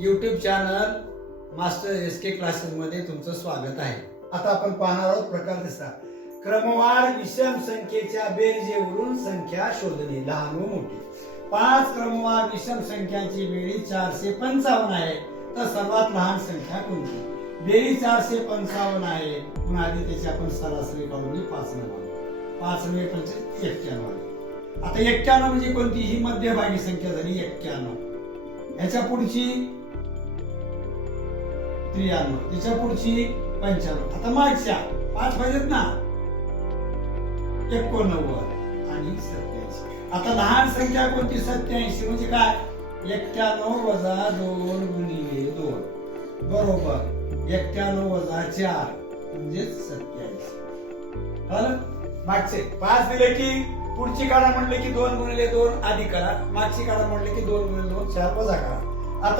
YouTube channel master S K classes मध्ये तुमचं स्वागत आहे. आता आपण पाहणार आहोत प्रकार दिसता. क्रमवार विषम संख्येच्या बेरजेवरून संख्या शोधणे. लहान व मोठी. पाच क्रमवार विषम संख्यांची बेरीज चारशे पंचावन्न आहे. तर सर्वात लहान संख्या कोणती? बेरीज चारशे पंचावन्न आहे. पुन्हा आधी त्याची आपण सरासरी काढून पाच नव्वद पाच नव्हे पंचवीस एक्क्याण्णव आता एक्क्याण्णव म्हणजे कोणती? ही मध्यभागी संख्या झाली. एक्क्याण्णव. ह्याच्या पुढची त्र्याण्णव. त्याच्या पुढची पंच्याण्णव. आता मागच्या. पाच पाहिजेत ना? एकोणनव्वद आणि सत्याऐंशी. आता लहान संख्या कोणती? सत्याऐंशी. म्हणजे काय? एक्क्याण्णव वजा दोन गुणिले दोन. बरोबर. एक्क्याण्णव वजा चार. म्हणजे सत्याऐंशी. कळलं मागचे. पाच दिले की पुढची काढा म्हणले की दोन गुणिले दोन आधी करा. मागची काढा म्हणले की दोन गुणिले दोन. चार वजा करा. आता